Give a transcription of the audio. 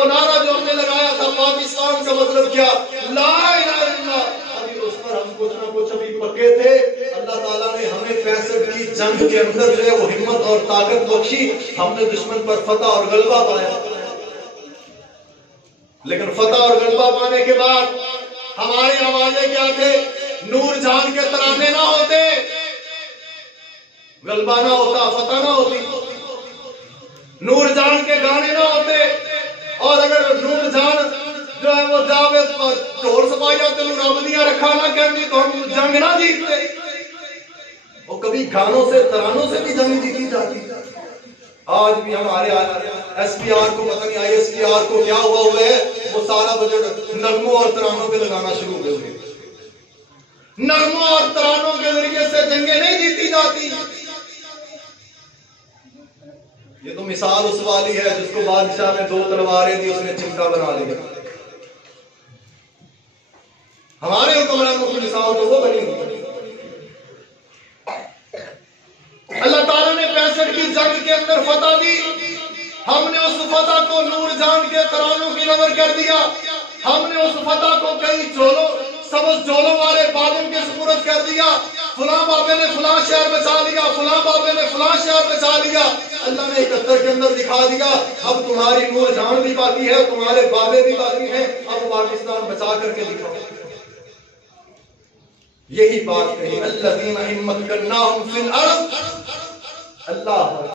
وہ نعرہ جو ہم نے لگایا تھا پاکستان کا مطلب کیا؟ لا الہ الا اللہ. ابھی اس پر ہم کچھ نہ کچھ ابھی پکے تھے. اللہ تعالیٰ نے ہمیں 65 کی جنگ کے اندر جو ہے وہ ہمت اور طاقت بخشی. ہم نے دشمن پر فتح اور غلبہ پایا. لیکن فتح اور غلبہ پانے کے بعد ہماری آوازیں کیا تھے؟ نور جہاں کے ترانے نہ ہوتے، غلبہ نہ ہوتا، فتح نہ ہوتی. نور جہاں کے گانے نہ ہوتے، اور اگر نور جہاں جو ہے وہ جاوید پر ڈھول سپاہیاں تے نورابدیاں رکھا نہ کرنی تو ہم جنگ نہ جیتتے. اور کبھی گانوں سے ترانوں سے بھی جنگ جیتی جاتی. آج بھی ہمارے ایس پی آر کو پتہ نہیں آئی ایس پی آر کو کیا ہوا ہوئے ہے، وہ سارا بجٹ نغموں اور ترانوں پہ لگانا شروع ہو گئے. نغموں اور ترانوں کے ذریعے سے جنگیں نہیں جیتی جاتی. یہ تو مثال اس والی ہے جس کو بادشاہ نے 2 تلواریں دی، اس نے چمٹا بنا لیا. ہمارے حکمرانوں کی مثال تو وہ بنی ہوئی. اللہ تعالیٰ نے 65 کی جنگ کے اندر فتح دی. ہم نے اس فتح کو نور جان کے ترانوں کی نظر کر دیا. ہم نے اس فتح کو کئی جولوں سبز جولوں والے بادل کے سپرد کر دیا. فلاں بابے نے فلاں شہر بچا لیا، فلاں بابے نے فلاں شہر بچا لیا. اللہ نے 71 کے اندر دکھا دیا اب تمہاری نور جان بھی باقی ہے، تمہارے بابے بھی باقی ہیں، اب پاکستان بچا کر کے دکھاؤ. یہی بات کہی الذین ان مکناہم فی الارض. اللہ